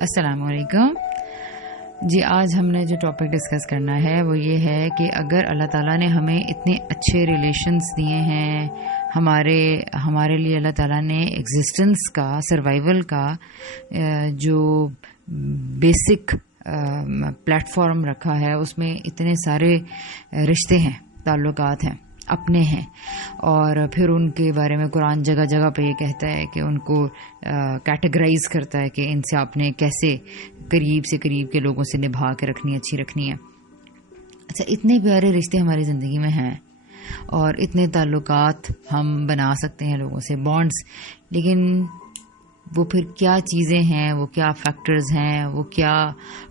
السلام علیکم جی. آج ہم نے جو ٹاپک ڈسکس کرنا ہے وہ یہ ہے کہ اگر اللہ تعالیٰ نے ہمیں اتنے اچھے ریلیشنز دیے ہیں، ہمارے لیے اللہ تعالیٰ نے ایگزسٹنس کا، سروائیول کا جو بیسک پلیٹ فارم رکھا ہے، اس میں اتنے سارے رشتے ہیں، تعلقات ہیں، اپنے ہیں، اور پھر ان کے بارے میں قرآن جگہ جگہ پہ یہ کہتا ہے کہ ان کو کیٹیگرائز کرتا ہے کہ ان سے آپ نے کیسے قریب سے قریب کے لوگوں سے نبھا کے رکھنی، اچھی رکھنی ہے. اچھا، اتنے پیارے رشتے ہماری زندگی میں ہیں اور اتنے تعلقات ہم بنا سکتے ہیں لوگوں سے، بانڈز، لیکن وہ پھر کیا چیزیں ہیں، وہ کیا فیکٹرز ہیں، وہ کیا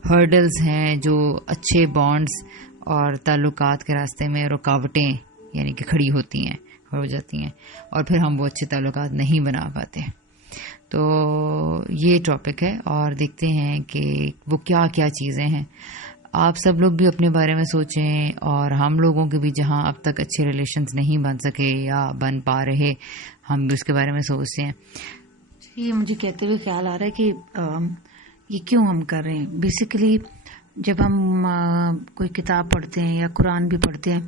ہرڈلز ہیں جو اچھے بانڈز اور تعلقات کے راستے میں رکاوٹیں یعنی کہ کھڑی ہوتی ہیں، ہو جاتی ہیں، اور پھر ہم وہ اچھے تعلقات نہیں بنا پاتے. تو یہ ٹاپک ہے اور دیکھتے ہیں کہ وہ کیا کیا چیزیں ہیں. آپ سب لوگ بھی اپنے بارے میں سوچیں، اور ہم لوگوں کے بھی جہاں اب تک اچھے ریلیشنز نہیں بن سکے یا بن پا رہے، ہم بھی اس کے بارے میں سوچتے ہیں. یہ مجھے کہتے ہوئے خیال آ رہا ہے کہ یہ کیوں ہم کر رہے ہیں. بیسیکلی جب ہم کوئی کتاب پڑھتے ہیں یا قرآن بھی پڑھتے ہیں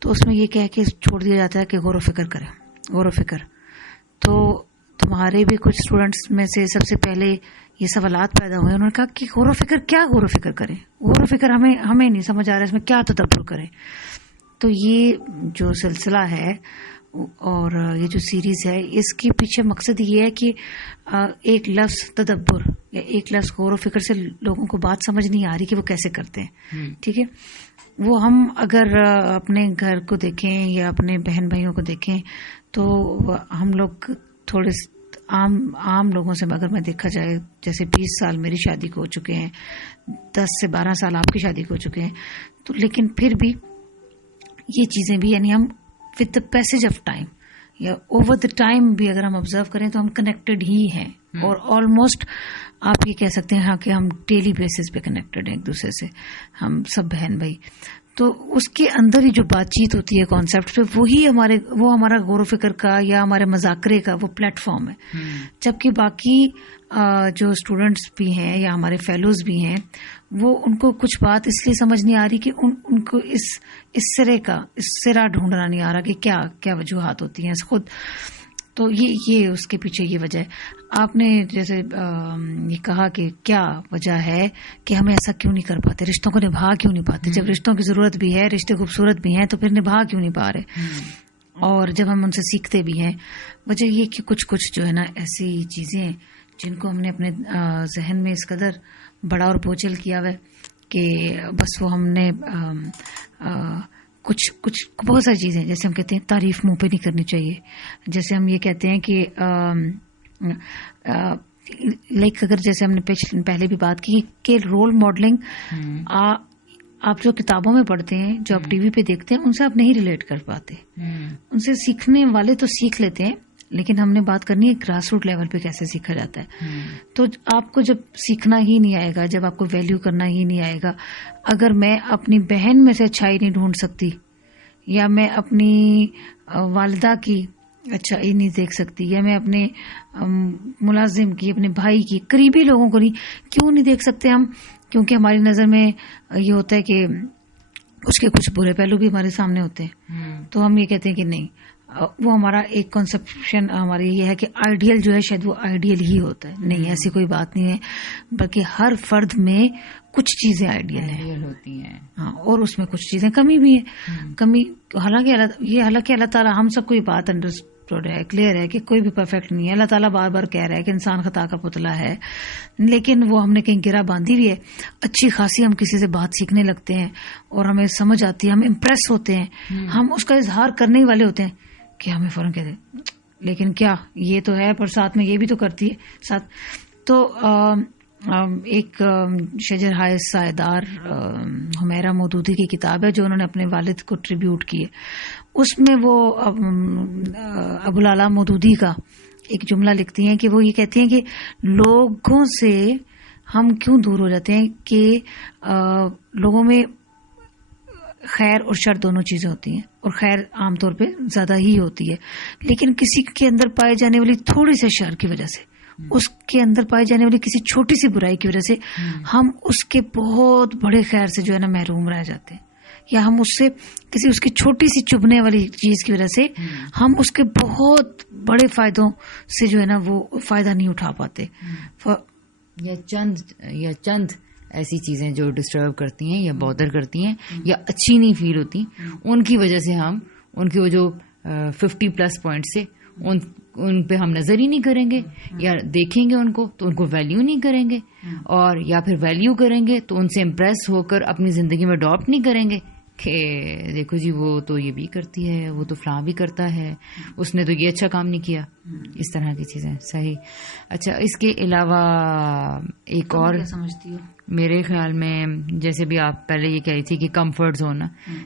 تو اس میں یہ کہہ کے چھوڑ دیا جاتا ہے کہ غور و فکر کریں، غور و فکر. تو تمہارے بھی کچھ اسٹوڈنٹس میں سے سب سے پہلے یہ سوالات پیدا ہوئے، انہوں نے کہا کہ غور و فکر کیا، غور و فکر کریں، غور و فکر ہمیں نہیں سمجھ آ رہا ہے اس میں کیا تدبر کریں. تو یہ جو سلسلہ ہے اور یہ جو سیریز ہے، اس کے پیچھے مقصد یہ ہے کہ ایک لفظ تدبر یا ایک لفظ غور و فکر سے لوگوں کو بات سمجھ نہیں آ رہی کہ وہ کیسے کرتے ہیں. ٹھیک ہے، وہ ہم اگر اپنے گھر کو دیکھیں یا اپنے بہن بھائیوں کو دیکھیں تو ہم لوگ تھوڑے عام لوگوں سے اگر میں دیکھا جائے، جیسے 20 سال میری شادی کو ہو چکے ہیں، 10 سے 12 سال آپ کی شادی کو ہو چکے ہیں، تو لیکن پھر بھی یہ چیزیں بھی، یعنی ہم with the passage of time یا over the time بھی اگر ہم آبزرو کریں تو ہم کنیکٹڈ ہی ہیں، اور آلموسٹ آپ یہ کہہ سکتے ہیں کہ ہم ڈیلی بیسس پہ کنیکٹڈ ہیں ایک دوسرے سے، ہم سب بہن بھائی. تو اس کے اندر ہی جو بات چیت ہوتی ہے کانسیپٹ پہ، وہی ہمارا غور و فکر کا یا ہمارے مذاکرے کا وہ پلیٹ فارم ہے. جبکہ باقی جو اسٹوڈنٹس بھی ہیں یا ہمارے فیلوز بھی ہیں، وہ ان کو کچھ بات اس لیے سمجھ نہیں آ رہی کہ ان کو اس سرا ڈھونڈنا نہیں آ رہا کہ کیا کیا وجوہات ہوتی ہیں خود. تو یہ اس کے پیچھے یہ وجہ ہے. آپ نے جیسے یہ کہا کہ کیا وجہ ہے کہ ہم ایسا کیوں نہیں کر پاتے، رشتوں کو نبھا کیوں نہیں پاتے. جب رشتوں کی ضرورت بھی ہے، رشتے خوبصورت بھی ہیں، تو پھر نبھا کیوں نہیں پا رہے. اور جب ہم ان سے سیکھتے بھی ہیں، وجہ یہ کہ کچھ جو ہے نا ایسی چیزیں جن کو ہم نے اپنے ذہن میں اس قدر بڑا اور بوجھل کیا ہوا ہے کہ بس وہ ہم نے کچھ بہت ساری چیزیں، جیسے ہم کہتے ہیں تعریف منہ پہ نہیں کرنی چاہیے. جیسے ہم یہ کہتے ہیں کہ لائک اگر جیسے ہم نے پہلے بھی بات کی کہ رول ماڈلنگ آپ جو کتابوں میں پڑھتے ہیں، جو آپ ٹی وی پہ دیکھتے ہیں، ان سے آپ نہیں ریلیٹ کر پاتے. ان سے سیکھنے والے تو سیکھ لیتے ہیں، لیکن ہم نے بات کرنی ہے گراس روٹ لیول پہ کیسے سیکھا جاتا ہے. تو آپ کو جب سیکھنا ہی نہیں آئے گا، جب آپ کو ویلیو کرنا ہی نہیں آئے گا، اگر میں اپنی بہن میں سے اچھائی نہیں ڈھونڈ سکتی، یا میں اپنی والدہ کی اچھائی نہیں دیکھ سکتی، یا میں اپنے ملازم کی، اپنے بھائی کی، قریبی لوگوں کو کیوں نہیں دیکھ سکتے ہم؟ کیونکہ ہماری نظر میں یہ ہوتا ہے کہ اس کے کچھ برے پہلو بھی ہمارے سامنے ہوتے ہیں. تو ہم یہ کہتے ہیں کہ نہیں، وہ ہمارا ایک کنسپشن ہماری یہ ہے کہ آئیڈیل جو ہے شاید وہ آئیڈیل ہی ہوتا ہے. نہیں، ایسی کوئی بات نہیں ہے، بلکہ ہر فرد میں کچھ چیزیں آئیڈیل ہوتی ہیں، ہاں، اور اس میں کچھ چیزیں کمی بھی ہیں. کمی حالانکہ اللہ تعالیٰ ہم سب کو یہ بات انڈرسٹینڈ ہے، کلیئر ہے کہ کوئی بھی پرفیکٹ نہیں ہے. اللہ تعالیٰ بار بار کہہ رہا ہے کہ انسان خطا کا پتلا ہے، لیکن وہ ہم نے کہیں گرہ باندھی ہوئی ہے. اچھی خاصی ہم کسی سے بات سیکھنے لگتے ہیں اور ہمیں سمجھ آتی ہے، ہم امپریس ہوتے ہیں، ہم اس کا اظہار کرنے والے ہوتے ہیں کہ ہمیں فوراً کہتے ہیں لیکن کیا یہ تو ہے، پر ساتھ میں یہ بھی تو کرتی ہے ساتھ. تو ایک شجر ہائے سائیدار حمیرہ مودودی کی کتاب ہے جو انہوں نے اپنے والد کو ٹریبیوٹ کی ہے. اس میں وہ ابوالعلا مودودی کا ایک جملہ لکھتی ہیں کہ وہ یہ کہتی ہیں کہ لوگوں سے ہم کیوں دور ہو جاتے ہیں کہ لوگوں میں خیر اور شر دونوں چیزیں ہوتی ہیں، اور خیر عام طور پہ زیادہ ہی ہوتی ہے، لیکن کسی کے اندر پائے جانے والی تھوڑی سے شر کی وجہ سے اس کے اندر پائی جانے والی کسی چھوٹی سی برائی کی وجہ سے ہم اس کے بہت بڑے خیر سے جو ہے نا محروم رہ جاتے ہیں، یا ہم اس سے کسی اس کی چھوٹی سی چبھنے والی چیز کی وجہ سے ہم اس کے بہت بڑے فائدوں سے جو ہے نا وہ فائدہ نہیں اٹھا پاتے. یا چند ایسی چیزیں جو ڈسٹرب کرتی ہیں یا بودر کرتی ہیں یا اچھی نہیں فیل ہوتی، ان کی وجہ سے ہم ان کی وہ جو 50+ پوائنٹ سے ان پہ ہم نظر ہی نہیں کریں گے، یا دیکھیں گے ان کو تو ان کو ویلیو نہیں کریں گے، اور یا پھر ویلیو کریں گے تو ان سے امپریس ہو کر اپنی زندگی میں اڈاپٹ نہیں کریں گے کہ دیکھو جی وہ تو یہ بھی کرتی ہے، وہ تو فلاں بھی کرتا ہے، اس نے تو یہ اچھا کام نہیں کیا، اس طرح کی چیزیں. صحیح. اچھا، اس کے علاوہ ایک اور سمجھتی ہو؟ میرے خیال میں جیسے بھی آپ پہلے یہ کہہ رہی تھی کہ کمفرٹ زون،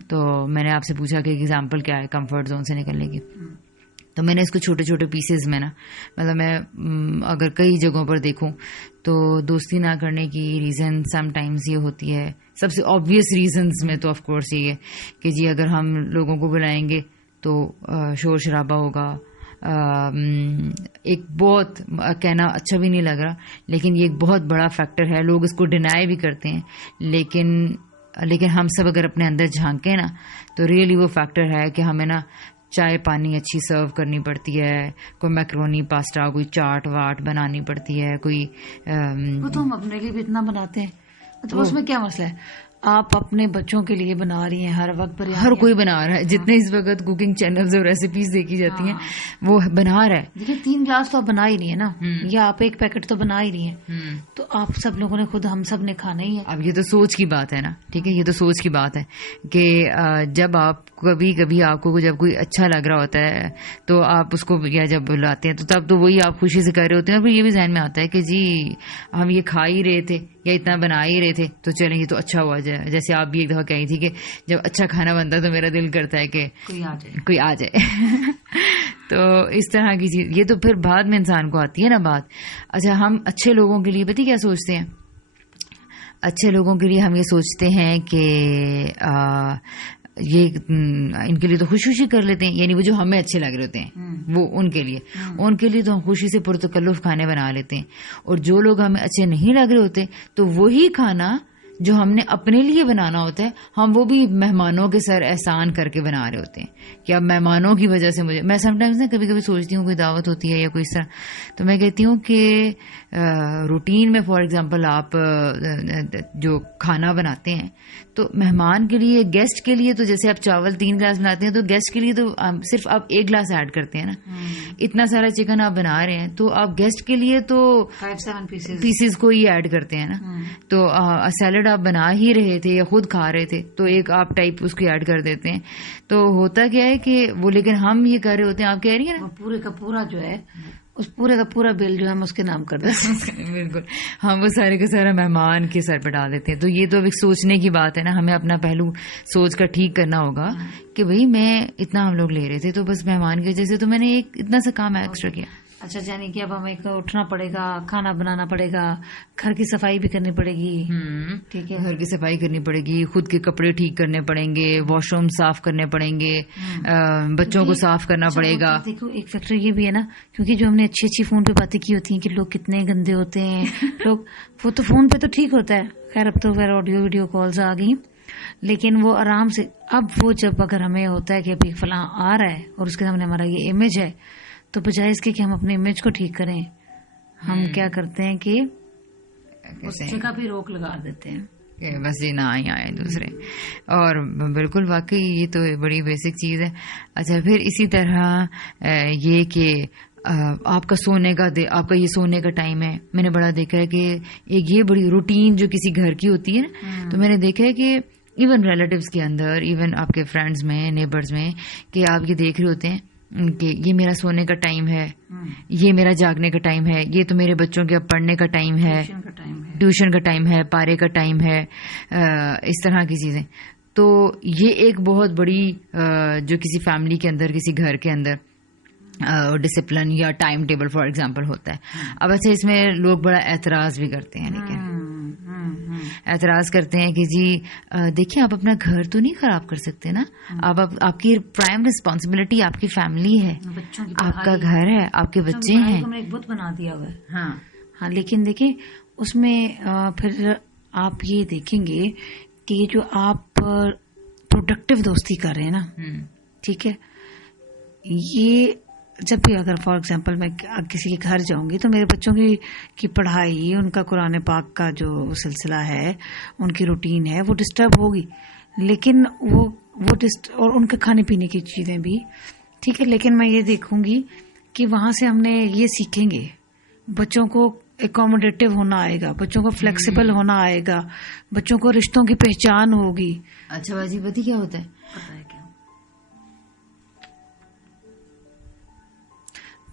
تو میں نے آپ سے پوچھا کہ ایگزامپل کیا ہے کمفرٹ زون سے نکلنے کی. تو میں نے اس کو چھوٹے چھوٹے پیسز میں نا، مطلب میں اگر کئی جگہوں پر دیکھوں تو دوستی نہ کرنے کی ریزن سم ٹائمز یہ ہوتی ہے، سب سے آبویس ریزنز میں تو آف کورس یہ ہے کہ جی اگر ہم لوگوں کو بلائیں گے تو شور شرابہ ہوگا. ایک بہت کہنا اچھا بھی نہیں لگ رہا، لیکن یہ ایک بہت بڑا فیکٹر ہے. لوگ اس کو ڈینائی بھی کرتے ہیں، لیکن ہم سب اگر اپنے اندر جھانکیں نا تو ریئلی وہ فیکٹر ہے کہ ہمیں نا چائے پانی اچھی سرو کرنی پڑتی ہے، کوئی میکرونی پاستا، کوئی چاٹ واٹ بنانی پڑتی ہے، کوئی وہ تو ہم اپنے لیے بھی اتنا بناتے ہیں. مطلب اس میں کیا مسئلہ ہے؟ آپ اپنے بچوں کے لیے بنا رہی ہیں، ہر وقت ہر کوئی بنا رہا ہے. جتنے اس وقت کوکنگ چینلز اور ریسیپیز دیکھی جاتی ہیں وہ بنا رہا ہے. دیکھیے 3 گلاس تو آپ بنا ہی رہی ہیں نا، یا آپ 1 پیکٹ تو بنا ہی رہی ہیں، تو آپ سب لوگوں نے خود ہم سب نے کھانا ہی ہے. اب یہ تو سوچ کی بات ہے نا، ٹھیک ہے، یہ تو سوچ کی بات ہے کہ جب آپ کبھی آپ کو جب کوئی اچھا لگ رہا ہوتا ہے تو آپ اس کو یا جب بلاتے ہیں تو تب تو وہی آپ خوشی سے کر رہے ہوتے ہیں، اور پھر یہ بھی ذہن میں آتا ہے کہ جی ہم یہ کھا ہی رہے تھے یا اتنا بنا ہی رہے تھے تو چلیں یہ تو اچھا ہوا جائے. جیسے آپ بھی ایک دفعہ کہی تھی کہ جب اچھا کھانا بنتا ہے تو میرا دل کرتا ہے کہ کوئی آ جائے. تو اس طرح کی چیز یہ تو پھر بعد میں انسان کو آتی ہے نا بات. اچھا، ہم اچھے لوگوں کے لیے پتہ کیا سوچتے ہیں؟ اچھے لوگوں کے لیے ہم یہ سوچتے ہیں کہ یہ ان کے لیے تو خوشی کر لیتے ہیں، یعنی وہ جو ہمیں اچھے لگ رہے ہوتے ہیں وہ ان کے لیے تو ہم خوشی سے پرتکلف کھانے بنا لیتے ہیں. اور جو لوگ ہمیں اچھے نہیں لگ رہے ہوتے تو وہی کھانا جو ہم نے اپنے لیے بنانا ہوتا ہے ہم وہ بھی مہمانوں کے سر احسان کر کے بنا رہے ہوتے ہیں کہ اب مہمانوں کی وجہ سے میں سم ٹائمز نا کبھی سوچتی ہوں کوئی دعوت ہوتی ہے یا کوئی اس طرح، تو میں کہتی ہوں کہ روٹین میں فار ایگزامپل آپ جو کھانا بناتے ہیں تو مہمان کے لیے، گیسٹ کے لیے تو جیسے آپ چاول 3 گلاس بناتے ہیں تو گیسٹ کے لیے تو صرف آپ 1 گلاس ایڈ کرتے ہیں نا. اتنا سارا چکن آپ بنا رہے ہیں تو آپ گیسٹ کے لیے تو 5-7 پیسز کو ہی ایڈ کرتے ہیں نا. تو سیلڈ آپ بنا ہی رہے تھے یا خود کھا رہے تھے تو ایک آپ ٹائپ اس کو ایڈ کر دیتے ہیں. تو ہوتا کیا ہے کہ وہ، لیکن ہم یہ کر رہے ہوتے ہیں، آپ کہہ رہی ہیں نا پورے کا پورا جو ہے اس پورے کا پورا بل جو ہم اس کے نام کر دیتے ہیں. بالکل، ہم وہ سارے کا سارا مہمان کے سر پہ ڈال دیتے ہیں. تو یہ تو اب ایک سوچنے کی بات ہے نا، ہمیں اپنا پہلو سوچ کر ٹھیک کرنا ہوگا کہ بھئی میں اتنا ہم لوگ لے رہے تھے تو بس مہمان کی وجہ سے تو میں نے ایک اتنا سا کام ایکسٹرا کیا. اچھا، یعنی کہ اب ہمیں اٹھنا پڑے گا، کھانا بنانا پڑے گا، گھر کی صفائی بھی کرنی پڑے گی. ٹھیک ہے، گھر کی صفائی کرنی پڑے گی، خود کے کپڑے ٹھیک کرنے پڑیں گے، واش روم صاف کرنے پڑیں گے، بچوں کو صاف کرنا پڑے گا. دیکھو ایک فیکٹر یہ بھی ہے نا، کیونکہ جو ہم نے اچھی فون پہ باتیں کی ہوتی ہیں کہ لوگ کتنے گندے ہوتے ہیں لوگ، وہ تو فون پہ تو ٹھیک ہوتا ہے، خیر اب تو آڈیو ویڈیو کالز آ گئی، لیکن وہ آرام سے. اب وہ جب اگر ہمیں ہوتا ہے کہ ابھی فلاں آ رہا ہے اور اس کے سامنے ہمارا یہ امیج ہے، تو بجائے اس کے کہ ہم اپنے امیج کو ٹھیک کریں، ہم کیا کرتے ہیں کہ اس جگہ پہ روک لگا دیتے ہیں کہ بس یہ نہ ہی آئے دوسرے. اور بالکل واقعی یہ تو بڑی بیسک چیز ہے. اچھا، پھر اسی طرح یہ کہ آپ کا آپ کا یہ سونے کا ٹائم ہے. میں نے بڑا دیکھا ہے کہ ایک یہ بڑی روٹین جو کسی گھر کی ہوتی ہے نا، تو میں نے دیکھا ہے کہ ایون ریلیٹیوز کے اندر، ایون آپ کے فرینڈز میں، نیبرز میں، کہ آپ یہ دیکھ رہے ہوتے ہیں کہ یہ میرا سونے کا ٹائم ہے، یہ میرا جاگنے کا ٹائم ہے، یہ تو میرے بچوں کے اب پڑھنے کا ٹائم ہے، ٹیوشن کا ٹائم ہے، پارے کا ٹائم ہے، اس طرح کی چیزیں. تو یہ ایک بہت بڑی جو کسی فیملی کے اندر، کسی گھر کے اندر ڈسپلن یا ٹائم ٹیبل فار ایگزامپل ہوتا ہے. اب اچھا، اس میں لوگ بڑا اعتراض بھی کرتے ہیں، لیکن اعتراض کرتے ہیں کہ جی دیکھیں آپ اپنا گھر تو نہیں خراب کر سکتے نا, آپ کی پرائم رسپانسبلٹی آپ کی فیملی ہے, آپ کا گھر ہے, آپ کے بچے ہیں. ہم نے ایک بت بنا دیا ہوا ہے. ہاں لیکن دیکھیں اس میں پھر آپ یہ دیکھیں گے کہ یہ جو آپ پروڈکٹیو دوستی کر رہے ہیں نا, ٹھیک ہے, یہ جب بھی اگر فار ایگزامپل میں کسی کے گھر جاؤں گی تو میرے بچوں کی پڑھائی, ان کا قرآن پاک کا جو سلسلہ ہے, ان کی روٹین ہے, وہ ڈسٹرب ہوگی. لیکن وہ اور ان کے کھانے پینے کی چیزیں بھی, ٹھیک ہے. لیکن میں یہ دیکھوں گی کہ وہاں سے ہم نے یہ سیکھیں گے, بچوں کو اکوموڈیٹو ہونا آئے گا, بچوں کو فلیکسیبل ہونا آئے گا, بچوں کو رشتوں کی پہچان ہوگی. اچھا باجی پتی کیا ہوتا ہے, پتہ ہے کیا,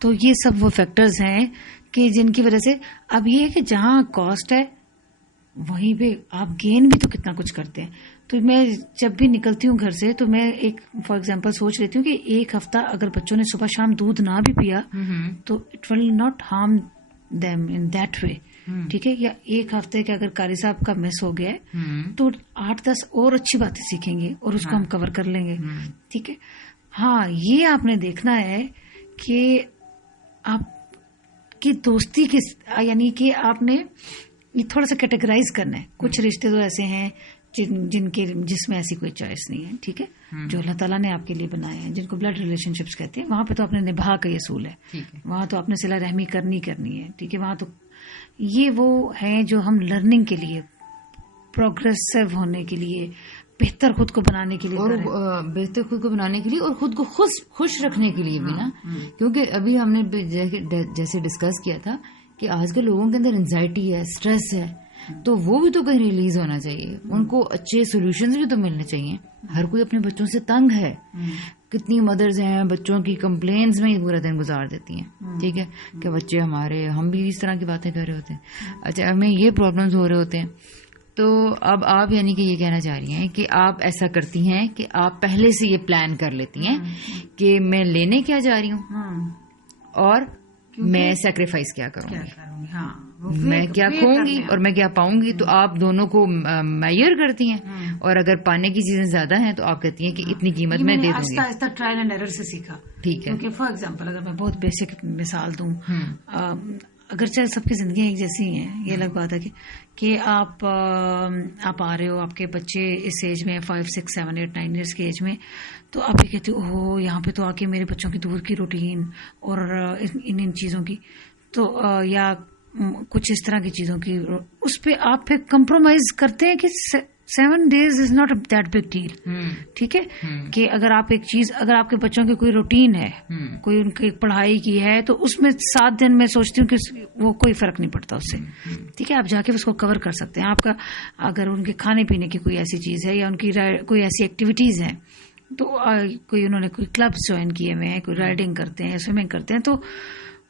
تو یہ سب وہ فیکٹرز ہیں کہ جن کی وجہ سے اب یہ ہے کہ جہاں کاسٹ ہے وہیں پہ آپ گین بھی تو کتنا کچھ کرتے ہیں. تو میں جب بھی نکلتی ہوں گھر سے تو میں ایک فار ایگزامپل سوچ لیتی ہوں کہ ایک ہفتہ اگر بچوں نے صبح شام دودھ نہ بھی پیا تو it will not harm them in that way, ٹھیک ہے. یا ایک ہفتے کے اگر قاری صاحب کا مس ہو گیا ہے تو 8-10 اور اچھی باتیں سیکھیں گے اور اس کو ہم کور کر لیں گے, ٹھیک ہے. ہاں یہ آپ نے دیکھنا ہے کہ آپ کی دوستی کے یعنی کہ آپ نے یہ تھوڑا سا کیٹیگرائز کرنا ہے. کچھ رشتے تو ایسے ہیں جس میں ایسی کوئی چوائس نہیں ہے, ٹھیک ہے, جو اللہ تعالیٰ نے آپ کے لیے بنائے ہیں, جن کو بلڈ ریلیشن شپس کہتے ہیں. وہاں پہ تو آپ نے نبھا کا یہ اصول ہے, وہاں تو آپ نے صلہ رحمی کرنی ہے, ٹھیک ہے. وہاں تو یہ وہ ہیں جو ہم لرننگ کے لیے, پروگریسو ہونے کے لیے, بہتر خود کو بنانے کے لیے, اور بہتر خود کو بنانے کے لیے اور خود کو خوش رکھنے کے لیے بھی نا. کیونکہ ابھی ہم نے جیسے ڈسکس کیا تھا کہ آج کل لوگوں کے اندر انزائٹی ہے, اسٹریس ہے, تو وہ بھی تو کہیں ریلیز ہونا چاہیے. ان کو اچھے سولوشنز بھی تو ملنے چاہیے. ہر کوئی اپنے بچوں سے تنگ ہے. کتنی مدرز ہیں بچوں کی کمپلینز میں ہی پورا دن گزار دیتی ہیں, ٹھیک ہے, کہ بچے ہمارے, ہم بھی اس طرح کی باتیں کر رہے ہوتے ہیں. اچھا ہمیں یہ پرابلمز ہو رہے ہوتے ہیں. تو اب آپ یعنی کہ یہ کہنا چاہ رہی ہیں کہ آپ ایسا کرتی ہیں کہ آپ پہلے سے یہ پلان کر لیتی ہیں کہ میں لینے کیا جا رہی ہوں اور میں سیکریفائس کیا کروں گی, میں کیا کھوؤں گی اور میں کیا پاؤں گی. تو آپ دونوں کو میئر کرتی ہیں, اور اگر پانے کی چیزیں زیادہ ہیں تو آپ کہتی ہیں کہ اتنی قیمت میں دے دوں گی. آہستہ ٹرائل اینڈ ایرر سے سیکھا, ٹھیک ہے. فار ایگزامپل اگر میں بہت بیسک مثال دوں, اگرچہ سب کی زندگیاں ایک جیسی ہیں, یہ الگ بات ہے کہ آپ آ رہے ہو, آپ کے بچے اس ایج میں 5, 6, 7, 8, 9 ایئرس کے ایج میں, تو آپ یہ کہتے ہو یہاں پہ تو آ کے میرے بچوں کی دور کی روٹین اور ان چیزوں کی, تو یا کچھ اس طرح کی چیزوں کی, اس پہ آپ پھر کمپرومائز کرتے ہیں کہ 7 days is not that big deal, ٹھیک ہے. کہ اگر آپ ایک چیز, اگر آپ کے بچوں کی کوئی روٹین ہے, کوئی ان کی پڑھائی کی ہے, تو اس میں 7 دن میں سوچتی ہوں کہ وہ کوئی فرق نہیں پڑتا اس سے, ٹھیک ہے. آپ جا کے اس کو کور کر سکتے ہیں. آپ کا اگر ان کے کھانے پینے کی کوئی ایسی چیز ہے یا ان کی کوئی ایسی ایکٹیویٹیز ہیں, تو کوئی انہوں نے کوئی کلبس جوائن کیے ہوئے ہیں, کوئی رائڈنگ کرتے ہیں, سوئمنگ کرتے ہیں, تو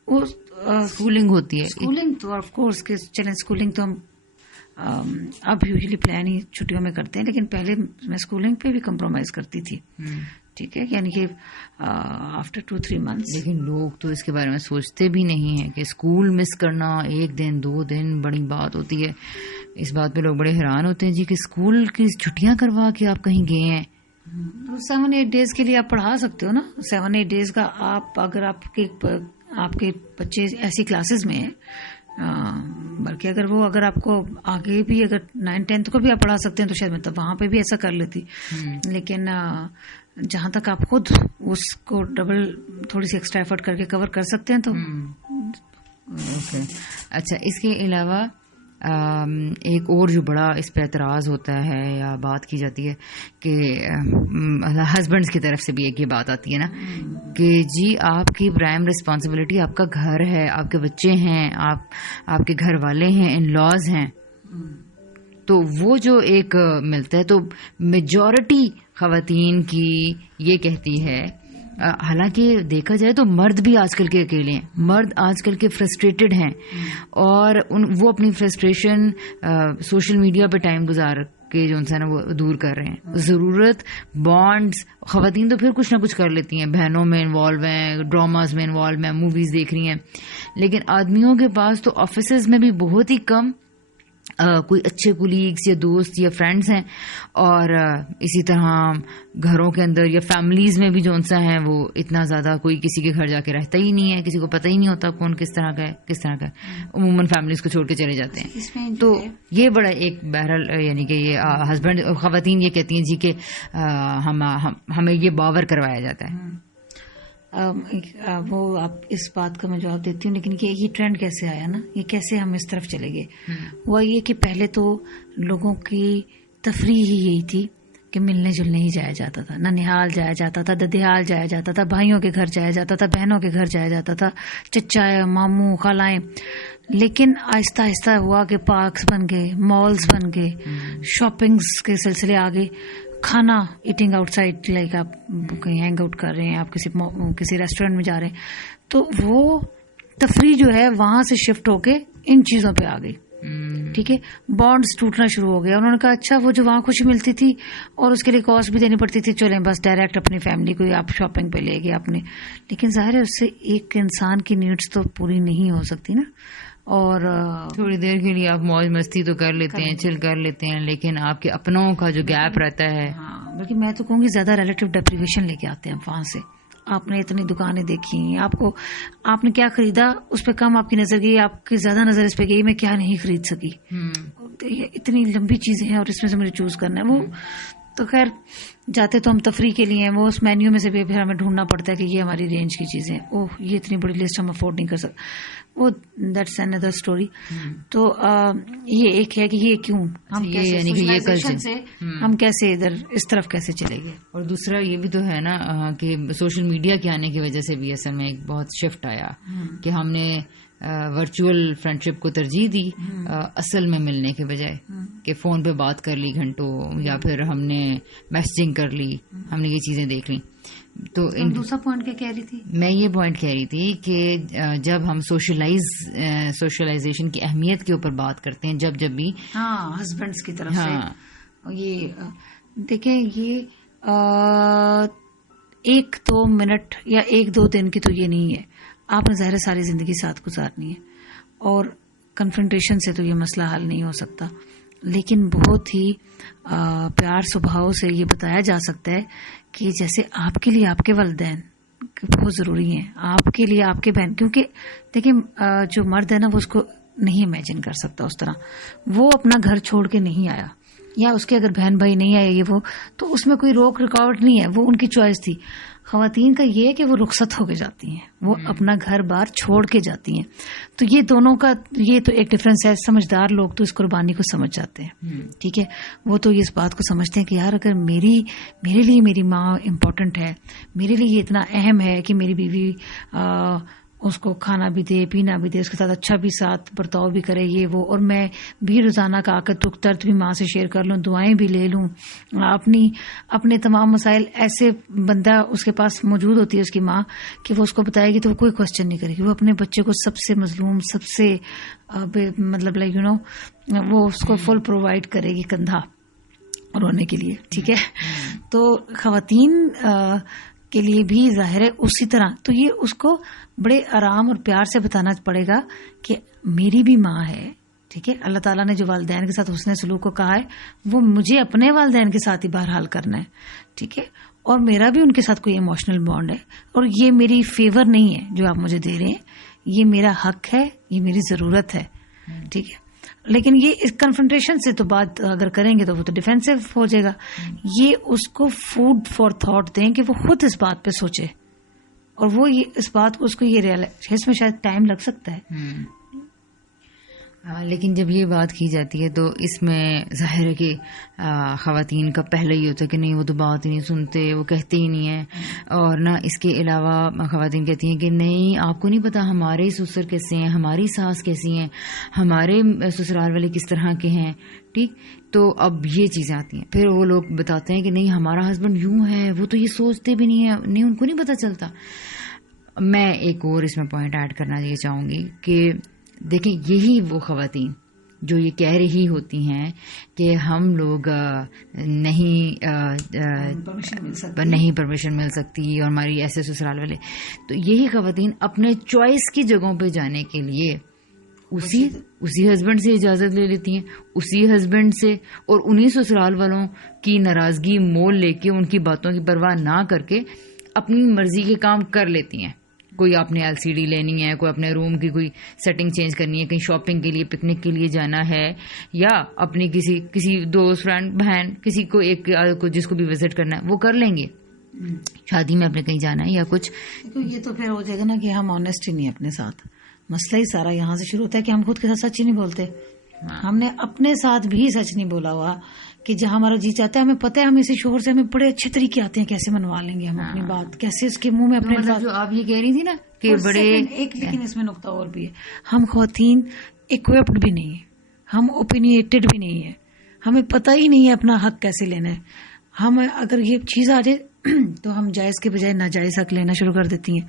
وہ اسکولنگ ہوتی ہے. اسکولنگ تو آف کورس کہ چلیں اسکولنگ تو ہم اب یوزلی پلان ہی چھٹیوں میں کرتے ہیں, لیکن پہلے میں اسکولنگ پہ بھی کمپرومائز کرتی تھی, ٹھیک ہے. یعنی کہ آفٹر 2-3 months. لیکن لوگ تو اس کے بارے میں سوچتے بھی نہیں ہیں کہ اسکول مس کرنا 1 دن 2 دن بڑی بات ہوتی ہے. اس بات پہ لوگ بڑے حیران ہوتے ہیں جی کہ اسکول کی چھٹیاں کروا کے آپ کہیں گئے ہیں. 7-8 days کے لیے آپ پڑھا سکتے ہو نا. 7-8 days کا آپ اگر آپ کے بچے ایسی کلاسز میں ہیں, بلکہ اگر آپ کو آگے بھی اگر 9-10 کو بھی آپ پڑھا سکتے ہیں تو شاید میں تب وہاں پہ بھی ایسا کر لیتی. لیکن جہاں تک آپ خود اس کو ڈبل تھوڑی سی ایکسٹرا ایفرٹ کر کے کور کر سکتے ہیں تو اچھا. اس کے علاوہ ایک اور جو بڑا اس پہ اعتراض ہوتا ہے یا بات کی جاتی ہے کہ ہسبینڈز کی طرف سے بھی ایک یہ بات آتی ہے نا کہ جی آپ کی پرائم رسپانسبلٹی آپ کا گھر ہے, آپ کے بچے ہیں, آپ کے گھر والے ہیں, ان لاز ہیں. تو وہ جو ایک ملتا ہے تو میجورٹی خواتین کی یہ کہتی ہے, حالانکہ دیکھا جائے تو مرد بھی آج کل کے اکیلے ہیں, مرد آج کل کے فرسٹریٹڈ ہیں اور وہ اپنی فرسٹریشن سوشل میڈیا پہ ٹائم گزار کے جو انسان ہے وہ دور کر رہے ہیں. ضرورت بانڈز, خواتین تو پھر کچھ نہ کچھ کر لیتی ہیں, بہنوں میں انوالو ہیں, ڈراماز میں انوالو ہیں, موویز دیکھ رہی ہیں, لیکن آدمیوں کے پاس تو آفیسز میں بھی بہت ہی کم کوئی اچھے کولیگس یا دوست یا فرینڈس ہیں، اور اسی طرح گھروں کے اندر یا فیملیز میں بھی جو سا ہیں وہ اتنا زیادہ کوئی کسی کے گھر جا کے رہتا ہی نہیں ہے، کسی کو پتہ ہی نہیں ہوتا کون کس طرح کا ہے کس طرح کا ہے، عموماً فیملیز کو چھوڑ کے چلے جاتے ہیں. تو یہ بڑا ایک بہرحال یعنی کہ یہ ہسبینڈ خواتین یہ کہتی ہیں جی کہ ہمیں یہ باور کروایا جاتا ہے. وہ آپ اس بات کا میں جواب دیتی ہوں، لیکن یہ ٹرینڈ کیسے آیا نا، یہ کیسے ہم اس طرف چلے گئے؟ وہ یہ کہ پہلے تو لوگوں کی تفریح ہی یہی تھی کہ ملنے جلنے ہی جایا جاتا تھا، ننیہال جایا جاتا تھا، ددیال جایا جاتا تھا، بھائیوں کے گھر جایا جاتا تھا، بہنوں کے گھر جایا جاتا تھا، چچا ماموں خالائیں. لیکن آہستہ آہستہ ہوا کہ پارکس بن گئے، مالز بن گئے، شاپنگز کے سلسلے آ گئے، کھانا ایٹنگ آؤٹ سائڈ، لائک آپ کہیں ہینگ آؤٹ کر رہے ہیں، آپ کسی ریسٹورینٹ میں جا رہے ہیں، تو وہ تفریح جو ہے وہاں سے شفٹ ہو کے ان چیزوں پہ آ گئی. ٹھیک ہے، بانڈز ٹوٹنا شروع ہو گیا. انہوں نے کہا اچھا وہ جو وہاں خوشی ملتی تھی اور اس کے لیے کاسٹ بھی دینی پڑتی تھی، چلیں بس ڈائریکٹ اپنی فیملی کو آپ شاپنگ پہ لے گئے اپنے. لیکن ظاہر ہے اس سے ایک انسان کی نیڈس تو پوری نہیں ہو سکتی نا. اور تھوڑی دیر کے لیے آپ موج مستی تو کر لیتے ہیں، چل کر لیتے ہیں، لیکن آپ کے اپنوں کا جو گیپ رہتا ہے، ہاں، بلکہ میں تو کہوں گی زیادہ ریلیٹو ڈیپریویشن لے کے آتے ہیں وہاں سے. آپ نے اتنی دکانیں دیکھی، آپ نے کیا خریدا اس پہ کم آپ کی نظر گئی، آپ کی زیادہ نظر اس پہ گئی میں کیا نہیں خرید سکی. اتنی لمبی چیزیں ہیں اور اس میں سے مجھے چوز کرنا ہے. وہ تو خیر جاتے تو ہم تفریح کے لیے ہیں، وہ اس مینیو میں سے بھی پھر ہمیں ڈھونڈنا پڑتا ہے کہ یہ ہماری رینج کی چیزیں، اوہ یہ اتنی بڑی لسٹ ہم افورڈ نہیں کر سکتے. وہ دیٹس another اسٹوری. تو یہ ایک ہے کہ یہ کیوں ہم ہم کیسے ادھر اس طرف کیسے چلے گئے. اور دوسرا یہ بھی تو ہے نا کہ سوشل میڈیا کے آنے کی وجہ سے بھی اصل میں ایک بہت شفٹ آیا کہ ہم نے ورچوئل فرینڈشپ کو ترجیح دی اصل میں ملنے کے بجائے، کہ فون پہ بات کر لی گھنٹوں، یا پھر ہم نے میسجنگ کر لی، ہم نے یہ چیزیں دیکھ لی. تو دوسرا پوائنٹ کیا کہہ رہی تھی؟ میں یہ پوائنٹ کہہ رہی تھی کہ جب ہم سوشلائزیشن کی اہمیت کے اوپر بات کرتے ہیں، جب بھی ہسبینڈس کی طرف سے یہ دیکھیں، یہ 1-2 منٹ یا 1-2 دن کی تو یہ نہیں ہے. آپ نے ظاہر ساری زندگی ساتھ گزارنی ہے اور کنفرنٹیشن سے تو یہ مسئلہ حل نہیں ہو سکتا. لیکن بہت ہی پیار سبھاؤ سے یہ بتایا جا سکتا ہے کہ جیسے آپ کے لیے آپ کے والدین بہت ضروری ہیں، آپ کے لیے آپ کے بہن، کیونکہ دیکھیں جو مرد ہے نا وہ اس کو نہیں امیجن کر سکتا اس طرح. وہ اپنا گھر چھوڑ کے نہیں آیا، یا اس کے اگر بہن بھائی نہیں آئے یہ وہ، تو اس میں کوئی روک رکاوٹ نہیں ہے، وہ ان کی چوائس تھی. خواتین کا یہ ہے کہ وہ رخصت ہو کے جاتی ہیں، وہ اپنا گھر بار چھوڑ کے جاتی ہیں. تو یہ دونوں کا یہ تو ایک ڈفرینس ہے. سمجھدار لوگ تو اس قربانی کو سمجھ جاتے ہیں، ٹھیک ہے، وہ تو اس بات کو سمجھتے ہیں کہ یار اگر میرے لیے میری ماں امپورٹنٹ ہے، میرے لیے یہ اتنا اہم ہے کہ میری بیوی اس کو کھانا بھی دے، پینا بھی دے، اس کے ساتھ اچھا بھی ساتھ برتاؤ بھی کرے، یہ وہ، اور میں بھی روزانہ کا آ کر دکھ درد بھی ماں سے شیئر کر لوں، دعائیں بھی لے لوں، اپنے تمام مسائل ایسے بندہ اس کے پاس موجود ہوتی ہے اس کی ماں کہ وہ اس کو بتائے گی تو وہ کوئی کوشچن نہیں کرے گی. وہ اپنے بچے کو سب سے مظلوم، سب سے مطلب لائک وہ اس کو فل پرووائڈ کرے گی کندھا رونے کے لیے، ٹھیک ہے. تو خواتین کے لیے بھی ظاہر ہے اسی طرح. تو یہ اس کو بڑے آرام اور پیار سے بتانا پڑے گا کہ میری بھی ماں ہے، ٹھیک ہے. اللہ تعالیٰ نے جو والدین کے ساتھ حسن سلوک کو کہا ہے وہ مجھے اپنے والدین کے ساتھ ہی بہرحال کرنا ہے، ٹھیک ہے. اور میرا بھی ان کے ساتھ کوئی ایموشنل بانڈ ہے، اور یہ میری فیور نہیں ہے جو آپ مجھے دے رہے ہیں، یہ میرا حق ہے، یہ میری ضرورت ہے، ٹھیک ہے. لیکن یہ اس کنفرنٹیشن سے تو بات اگر کریں گے تو وہ تو ڈیفینسو ہو جائے گا. یہ اس کو فوڈ فار تھاٹ دیں کہ وہ خود اس بات پہ سوچے، اور وہ اس بات کو اس کو یہ ریئلائز میں شاید ٹائم لگ سکتا ہے. لیکن جب یہ بات کی جاتی ہے تو اس میں ظاہر ہے کہ خواتین کا پہلے ہی ہوتا ہے کہ نہیں وہ تو بات ہی نہیں سنتے، وہ کہتے ہی نہیں ہیں. اور نہ اس کے علاوہ خواتین کہتی ہیں کہ نہیں آپ کو نہیں پتا ہمارے سسر کیسے ہیں، ہماری ساس کیسی ہیں، ہمارے سسرال والے کس طرح کے ہیں، ٹھیک. تو اب یہ چیزیں آتی ہیں. پھر وہ لوگ بتاتے ہیں کہ نہیں ہمارا ہسبینڈ یوں ہے، وہ تو یہ سوچتے بھی نہیں ہیں، نہیں ان کو نہیں پتا چلتا. میں ایک اور اس میں پوائنٹ ایڈ کرنا یہ چاہوں گی کہ دیکھیں یہی وہ خواتین جو یہ کہہ رہی ہوتی ہیں کہ ہم لوگ نہیں پرمیشن مل سکتی اور ہماری ایسے سسرال والے، تو یہی خواتین اپنے چوائس کی جگہوں پہ جانے کے لیے اسی ہسبینڈ سے اجازت لے لیتی ہیں، اسی ہسبینڈ سے، اور انہی سسرال والوں کی ناراضگی مول لے کے ان کی باتوں کی پرواہ نہ کر کے اپنی مرضی کے کام کر لیتی ہیں. کوئی آپ نے LCD لینی ہے، کوئی اپنے روم کی کوئی سیٹنگ چینج کرنی ہے، کہیں شاپنگ کے لیے پکنک کے لیے جانا ہے، یا اپنی کسی دوست فرینڈ بہن کسی کو ایک کو جس کو بھی وزٹ کرنا ہے وہ کر لیں گے. شادی میں اپنے کہیں جانا ہے یا کچھ، یہ تو پھر ہو جائے گا نا کہ ہم آنےسٹ ہی نہیں اپنے ساتھ. مسئلہ ہی سارا یہاں سے شروع ہوتا ہے کہ ہم خود کے ساتھ سچ ہی نہیں بولتے. ہم نے اپنے ساتھ بھی سچ نہیں بولا ہوا کہ جہاں ہمارا جی چاہتا ہے، ہمیں پتہ ہے ہم اسے شوہر سے ہمیں بڑے اچھے طریقے آتے ہیں کیسے منوا لیں گے ہم اپنی بات، کیسے اس کے منہ میں اپنے جو آپ یہ کہہ رہی تھی نا کہ بڑے ایک، لیکن اس میں نقطہ اور بھی ہے، ہم خواتین اکوپڈ بھی نہیں ہیں، ہم اوپینیٹڈ بھی نہیں ہیں، ہمیں پتہ ہی نہیں ہے اپنا حق کیسے لینا ہے. ہم اگر یہ چیز آ جائے تو ہم جائز کے بجائے ناجائز حق لینا شروع کر دیتی ہیں.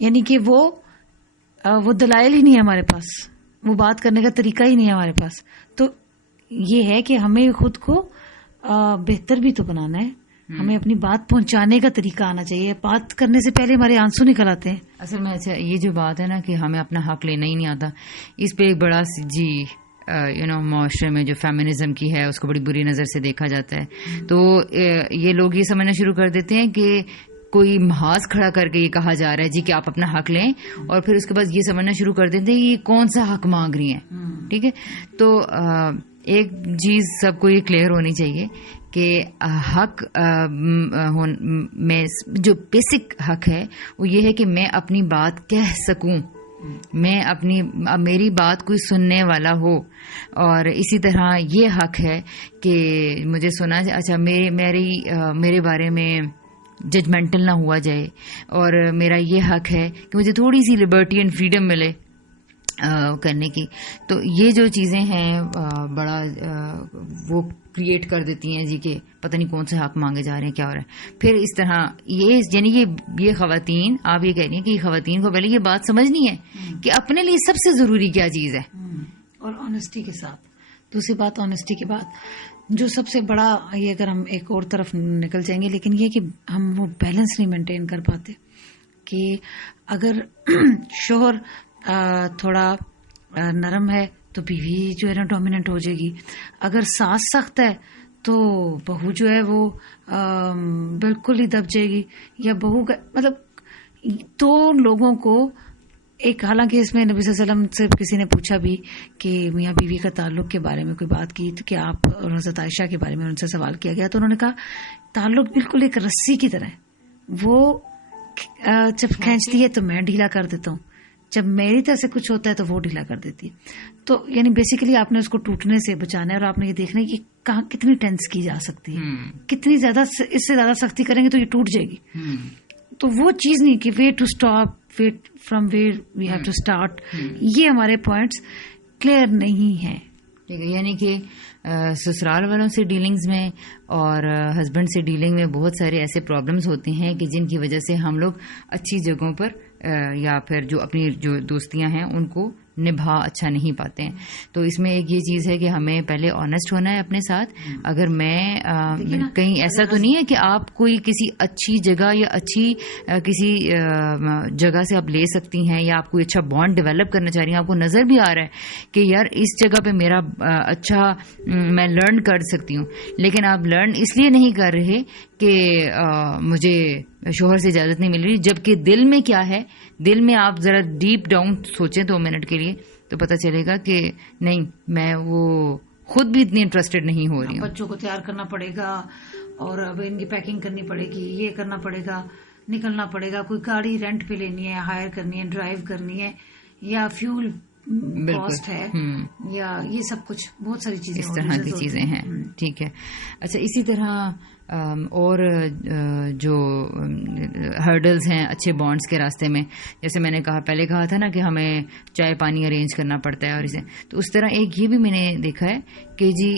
یعنی کہ وہ دلائل ہی نہیں ہے ہمارے پاس، وہ بات کرنے کا طریقہ ہی نہیں ہے ہمارے پاس. تو یہ ہے کہ ہمیں خود کو بہتر بھی تو بنانا ہے، ہمیں اپنی بات پہنچانے کا طریقہ آنا چاہیے. بات کرنے سے پہلے ہمارے آنسو نکل آتے ہیں. اصل میں اچھا یہ جو بات ہے نا کہ ہمیں اپنا حق لینا ہی نہیں آتا، اس پہ ایک بڑا معاشرے میں جو فیمنزم کی ہے اس کو بڑی بری نظر سے دیکھا جاتا ہے. تو یہ لوگ یہ سمجھنا شروع کر دیتے ہیں کہ کوئی محاذ کھڑا کر کے یہ کہا جا رہا ہے جی کہ آپ اپنا حق لیں، اور پھر اس کے بعد یہ سمجھنا شروع کر دیتے ہیں کہ یہ کون سا حق مانگ رہی ہیں. ٹھیک ہے، تو ایک چیز سب کو یہ کلیئر ہونی چاہیے کہ حق میں جو بیسک حق ہے وہ یہ ہے کہ میں اپنی بات کہہ سکوں، میں میری بات کوئی سننے والا ہو. اور اسی طرح یہ حق ہے کہ مجھے سنا اچھا میرے بارے میں ججمنٹل نہ ہوا جائے، اور میرا یہ حق ہے کہ مجھے تھوڑی سی لبرٹی اینڈ فریڈم ملے کرنے کی. تو یہ جو چیزیں ہیں بڑا وہ کریٹ کر دیتی ہیں جی کہ پتہ نہیں کون سے حق مانگے جا رہے ہیں، کیا ہو رہا ہے. پھر اس طرح یعنی یہ خواتین، آپ یہ کہہ رہی ہیں کہ خواتین کو پہلے یہ بات سمجھنی ہے کہ اپنے لیے سب سے ضروری کیا چیز ہے، اور آنےسٹی کے ساتھ. دوسری بات آنےسٹی کے بعد جو سب سے بڑا، یہ اگر ہم ایک اور طرف نکل جائیں گے، لیکن یہ کہ ہم وہ بیلنس نہیں مینٹین کر پاتے کہ اگر شوہر تھوڑا نرم ہے تو بیوی جو ہے نا ڈومیننٹ ہو جائے گی، اگر ساس سخت ہے تو بہو جو ہے وہ بالکل ہی دب جائے گی. یا بہو کا مطلب دو لوگوں کو ایک، حالانکہ اس میں نبی صلی اللہ علیہ وسلم سے کسی نے پوچھا بھی کہ میاں بیوی کا تعلق کے بارے میں کوئی بات کی تو کہ آپ، اور حضرت عائشہ کے بارے میں ان سے سوال کیا گیا تو انہوں نے کہا تعلق بالکل ایک رسی کی طرح ہے، وہ جب کھینچتی ہے تو میں ڈھیلا کر دیتا ہوں، جب میری طرف سے کچھ ہوتا ہے تو وہ ڈھیلا کر دیتی ہے. تو یعنی بیسیکلی آپ نے اس کو ٹوٹنے سے بچانا ہے، اور آپ نے یہ دیکھنا ہے کہ کہاں کتنی ٹینس کی جا سکتی ہے، کتنی زیادہ، اس سے زیادہ سختی کریں گے تو یہ ٹوٹ جائے گی. تو وہ چیز نہیں کہ where to stop, from where we have to start, یہ ہمارے پوائنٹس کلیئر نہیں ہیں. ٹھیک ہے، یعنی کہ سسرال والوں سے ڈیلنگز میں اور ہسبینڈ سے ڈیلنگ میں بہت سارے ایسے پرابلمز ہوتے ہیں کہ جن کی وجہ سے ہم لوگ اچھی جگہوں پر یا پھر جو اپنی جو دوستیاں ہیں ان کو نبھا اچھا نہیں پاتے ہیں. تو اس میں ایک یہ چیز ہے کہ ہمیں پہلے آنےسٹ ہونا ہے اپنے ساتھ. اگر میں کہیں ایسا تو نہیں ہے کہ آپ کوئی کسی اچھی جگہ یا اچھی کسی جگہ سے آپ لے سکتی ہیں یا آپ کوئی اچھا بانڈ ڈیولپ کرنا چاہ رہی ہیں، آپ کو نظر بھی آ رہا ہے کہ یار اس جگہ پہ میرا اچھا میں لرن کر سکتی ہوں، لیکن آپ لرن اس لیے نہیں کر رہے کہ مجھے شوہر سے اجازت نہیں مل رہی، جبکہ دل میں کیا ہے، دل میں آپ ذرا ڈیپ ڈاؤن سوچیں 2 منٹ کے لیے تو پتہ چلے گا کہ نہیں، میں وہ خود بھی اتنی انٹرسٹڈ نہیں ہو رہی ہوں. بچوں کو تیار کرنا پڑے گا، اور اب ان کی پیکنگ کرنی پڑے گی، یہ کرنا پڑے گا، نکلنا پڑے گا، کوئی گاڑی رینٹ پہ لینی ہے، ہائر کرنی ہے، ڈرائیو کرنی ہے، یا فیول کاسٹ ہے، یا یہ سب کچھ بہت ساری چیزیں اس طرح کی چیزیں ہیں. ٹھیک ہے. اچھا، اسی طرح اور جو ہرڈلز ہیں اچھے بانڈز کے راستے میں، جیسے میں نے پہلے کہا تھا نا کہ ہمیں چائے پانی ارینج کرنا پڑتا ہے، اور اسے تو اس طرح ایک یہ بھی میں نے دیکھا ہے کہ جی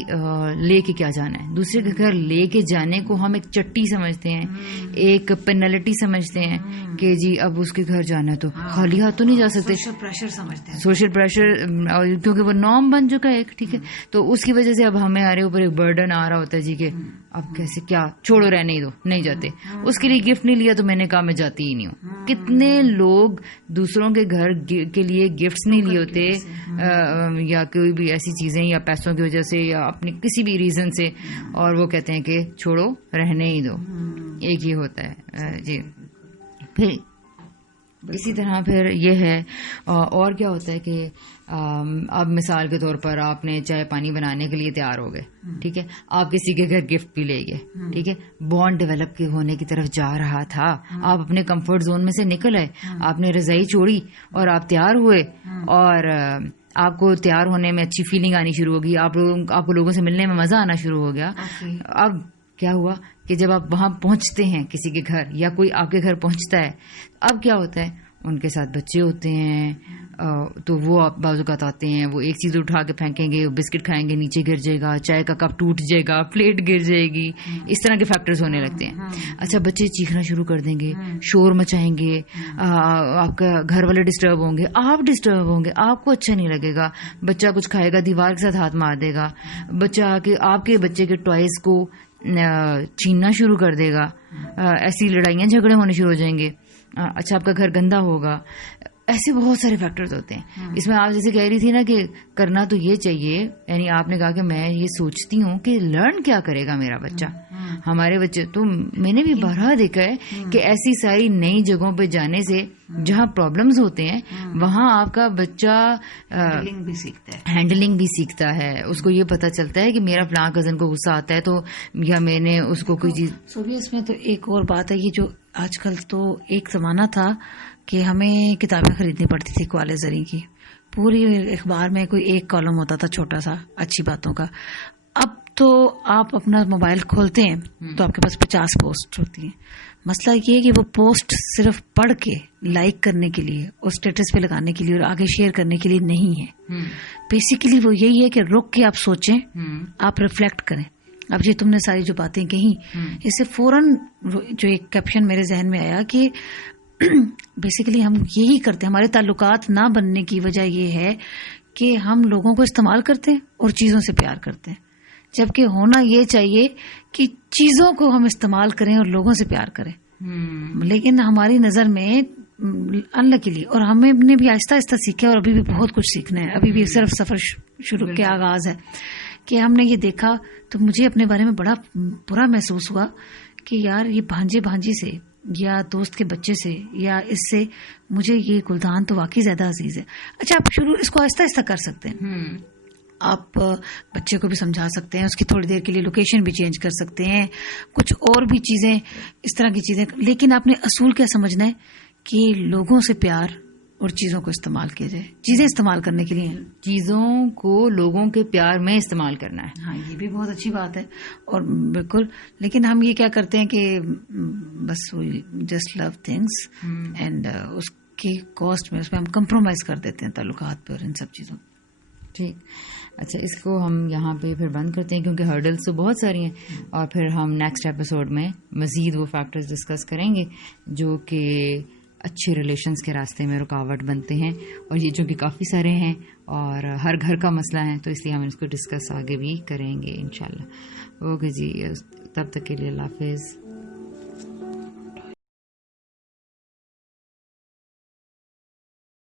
لے کے کیا جانا ہے، دوسرے کے گھر لے کے جانے کو ہم ایک چٹی سمجھتے ہیں، ایک پینلٹی سمجھتے ہیں کہ جی اب اس کے گھر جانا ہے تو خالی ہاتھ تو نہیں جا سکتے، سوشل پریشر سمجھتے ہیں، سوشل پریشر، کیونکہ وہ نارم بن چکا ہے ایک. ٹھیک ہے، تو اس کی وجہ سے اب ہمارے اوپر ایک برڈن آ رہا ہوتا ہے جی کہ اب کیسے کیا, چھوڑو رہنے ہی دو, نہیں جاتے. اس کے لیے گفٹ نہیں لیا تو میں نے کہا میں جاتی ہی نہیں ہوں. کتنے لوگ دوسروں کے گھر کے لیے گفٹس نہیں لیے ہوتے یا کوئی بھی ایسی چیزیں یا پیسوں کی وجہ سے یا اپنی کسی بھی ریزن سے, اور وہ کہتے ہیں کہ چھوڑو رہنے ہی دو. ایک ہی ہوتا ہے جی. پھر اسی طرح پھر یہ ہے, اور کیا ہوتا ہے کہ اب مثال کے طور پر آپ نے چائے پانی بنانے کے لیے تیار ہو گئے, ٹھیک ہے, آپ کسی کے گھر گفٹ بھی لے گئے, ٹھیک ہے, بانڈ ڈیولپ ہونے کی طرف جا رہا تھا, آپ اپنے کمفرٹ زون میں سے نکل آئے, آپ نے رضائی چھوڑی اور آپ تیار ہوئے, اور آپ کو تیار ہونے میں اچھی فیلنگ آنی شروع ہوگی, آپ کو لوگوں سے ملنے میں مزہ آنا شروع ہو گیا. اب کیا ہوا کہ جب آپ وہاں پہنچتے ہیں کسی کے گھر یا کوئی آپ کے گھر پہنچتا ہے, اب کیا ہوتا ہے, ان کے ساتھ بچے ہوتے ہیں, تو وہ آپ بعض اوقات آتے ہیں, وہ ایک چیز اٹھا کے پھینکیں گے, بسکٹ کھائیں گے, نیچے گر جائے گا, چائے کا کپ ٹوٹ جائے گا, پلیٹ گر جائے گی, اس طرح کے فیکٹرز ہونے لگتے ہیں. اچھا, بچے چیخنا شروع کر دیں گے, شور مچائیں گے, آپ کا گھر والے ڈسٹرب ہوں گے, آپ ڈسٹرب ہوں گے, آپ کو اچھا نہیں لگے گا. بچہ کچھ کھائے گا, دیوار کے ساتھ ہاتھ مار دے گا, بچہ آپ کے بچے کے ٹوائز کو چھیننا شروع کر دے گا, ایسی لڑائیاں جھگڑے ہونے شروع ہو جائیں گے. اچھا, آپ کا گھر گندا ہوگا. ایسے بہت سارے فیکٹرز ہوتے ہیں. اس میں آپ جیسے کہہ رہی تھی نا کہ کرنا تو یہ چاہیے, یعنی آپ نے کہا کہ میں یہ سوچتی ہوں کہ لرن کیا کرے گا میرا بچہ, ہمارے بچے. تو میں نے بھی بارہا دیکھا ہے کہ ایسی ساری نئی جگہوں پہ جانے سے جہاں پرابلمز ہوتے ہیں وہاں آپ کا بچہ ہینڈلنگ بھی سیکھتا ہے. اس کو یہ پتہ چلتا ہے کہ میرا فلاں کزن کو غصہ آتا ہے تو یا میں نے اس کو کوئی چیز. اس میں تو ایک اور بات ہے, یہ جو آج کل تو ایک زمانہ تھا کہ ہمیں کتابیں خریدنی پڑتی تھی اقبال زریں کی, پوری اخبار میں کوئی ایک کالم ہوتا تھا چھوٹا سا اچھی باتوں کا. اب تو آپ اپنا موبائل کھولتے ہیں تو آپ کے پاس 50 پوسٹ ہوتی ہیں. مسئلہ یہ ہے کہ وہ پوسٹ صرف پڑھ کے لائک کرنے کے لیے اور اسٹیٹس پہ لگانے کے لیے اور آگے شیئر کرنے کے لیے نہیں ہے. بیسیکلی وہ یہی ہے کہ رک کے آپ سوچیں, آپ ریفلیکٹ کریں. اب یہ تم نے ساری جو باتیں کہیں, اس سے فوراً جو ایک کیپشن میرے ذہن میں آیا کہ بیسیکلی ہم یہی کرتے ہیں. ہمارے تعلقات نہ بننے کی وجہ یہ ہے کہ ہم لوگوں کو استعمال کرتے ہیں اور چیزوں سے پیار کرتے ہیں, جبکہ ہونا یہ چاہیے کہ چیزوں کو ہم استعمال کریں اور لوگوں سے پیار کریں. لیکن ہماری نظر میں انلکیلی, اور ہمیں نے بھی آہستہ آہستہ سیکھا اور ابھی بھی بہت کچھ سیکھنا ہے. ابھی بھی صرف سفر شروع کے آغاز ہے کہ ہم نے یہ دیکھا تو مجھے اپنے بارے میں بڑا برا محسوس ہوا کہ یار یہ بھانجے بھانجی سے یا دوست کے بچے سے یا اس سے مجھے یہ گلدان تو واقعی زیادہ عزیز ہے. اچھا, آپ شروع اس کو آہستہ آہستہ کر سکتے ہیں. آپ بچے کو بھی سمجھا سکتے ہیں, اس کی تھوڑی دیر کے لیے لوکیشن بھی چینج کر سکتے ہیں, کچھ اور بھی چیزیں اس طرح کی چیزیں. لیکن آپ نے اصول کیا سمجھنا ہے کہ لوگوں سے پیار اور چیزوں کو استعمال کیا جائے. چیزیں استعمال کرنے کے لیے, چیزوں کو لوگوں کے پیار میں استعمال کرنا ہے. ہاں, یہ بھی بہت اچھی بات ہے. اور بالکل, لیکن ہم یہ کیا کرتے ہیں کہ بس جسٹ لو تھنگس اینڈ اس کی کاسٹ میں اس میں ہم کمپرومائز کر دیتے ہیں تعلقات پہ اور ان سب چیزوں. ٹھیک, اچھا, اس کو ہم یہاں پہ پھر بند کرتے ہیں کیونکہ ہرڈلس تو بہت ساری ہیں, اور پھر ہم نیکسٹ ایپیسوڈ میں مزید وہ فیکٹرز ڈسکس کریں گے جو کہ اچھے ریلیشنز کے راستے میں رکاوٹ بنتے ہیں, اور یہ جو کہ کافی سارے ہیں اور ہر گھر کا مسئلہ ہے, تو اس لیے ہم اس کو ڈسکس آگے بھی کریں گے انشاءاللہ. اوکے جی, تب تک کے لیے اللہ حافظ.